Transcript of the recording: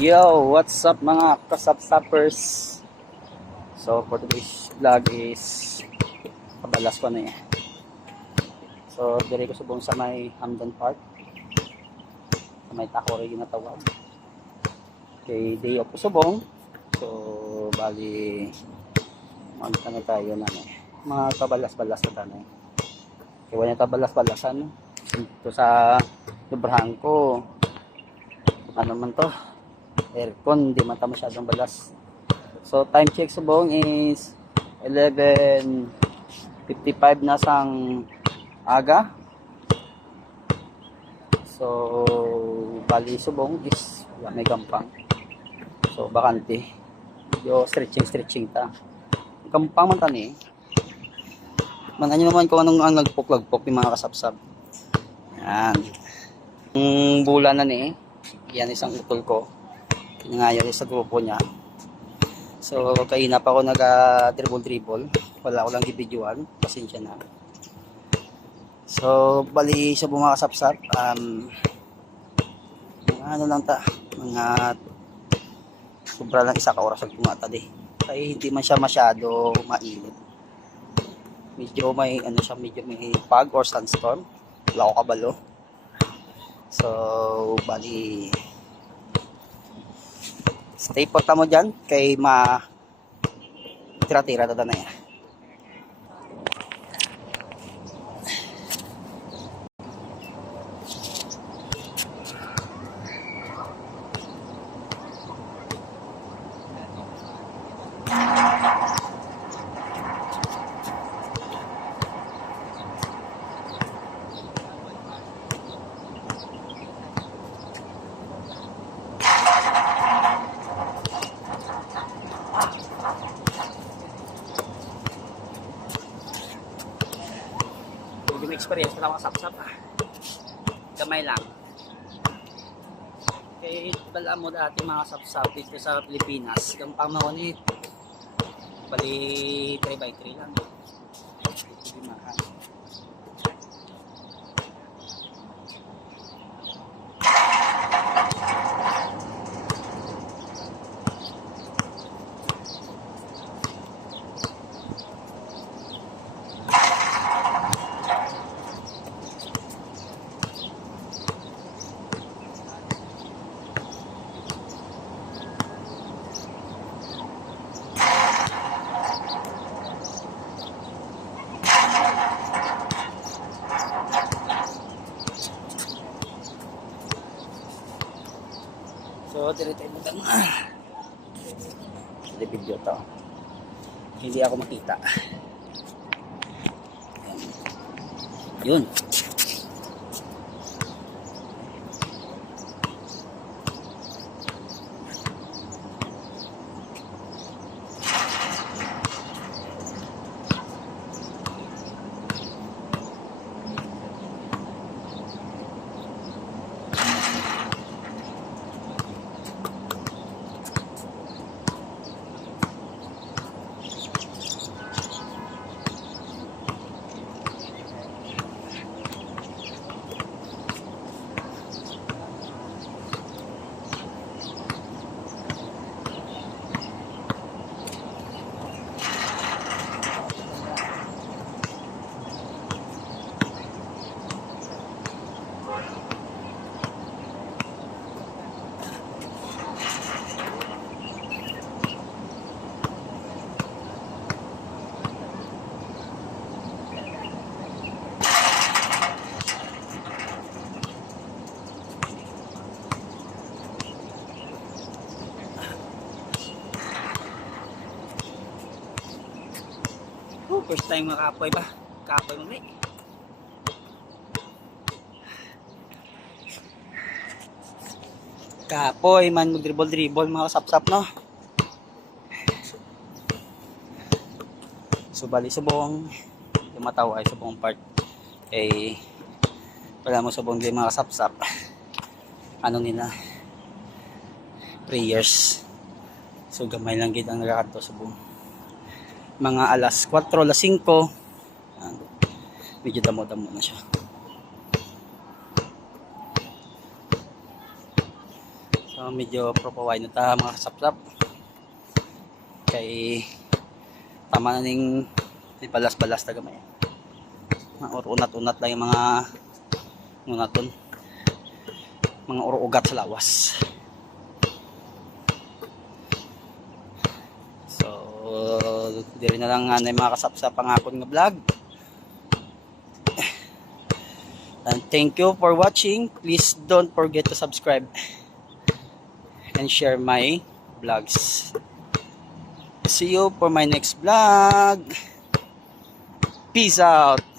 Yo, what's up mga kasap-sappers? So, for today's vlog is kabalas ko na eh. So, dire ko subong sa may Hamdan Park. Sa may Takore ginatawag. Kay day of subong. So, bali magtano tayo na eh. Mga kabalas-balas na tanay. Kaya wala kabalas-balasan. Ito sa librahan ko. Ano man to? Aircon, di man ta masyadong balas. So time check subong is 11:55 na sang aga. So bali subong is wala may gampang. So bakante. Yo stretching ta. Gampang man tani. Man anyo naman kung anong ang lagpok yung mga kasapsap. Yan. Yung bulan na ni, yan isang utol ko. Kinangayari sa grupo niya. So, kaina pa ako nag-dribble. Wala ko lang gibidyoan. Pasensya na. So, bali sa bumakasapsap. Ano lang ta. Mga sobra lang isa ka oras ang pumatali. Kaya hindi man siya masyado mainit. Medyo may fog or sandstorm. Wala ko kabalo. So, bali stay put mo dyan kay tira-tira na yan. Yung experience na mga sapsap gamay lang kaya bala mo dati mga sapsap dito sa Pilipinas gampang maunit bali 3x3 lang hindi mahal. So, dirito mo lang. Sa video to. Hindi ako makita. Yun. First time makaapoy ba? Kaapoy mo rin. Kaapoy man mag-dribble mga kasapsap no? So bali subong lumataw ay subong part eh wala mo subong di mga kasapsap ano nila prayers. So gamay lang gid ang nagakanto subong mga alas 4, alas 5 medyo damo-damo na siya. So So medyo propaway na ta mga kasapsap. Kay tama na ning balas-balas ta gamay. Or unat-unat lang yung mga unaton. Mga ugat sa lawas. So diri na lang anay mga kasapsap ang akon nga vlog. And thank you for watching. Please don't forget to subscribe and share my vlogs. See you for my next vlog. Peace out.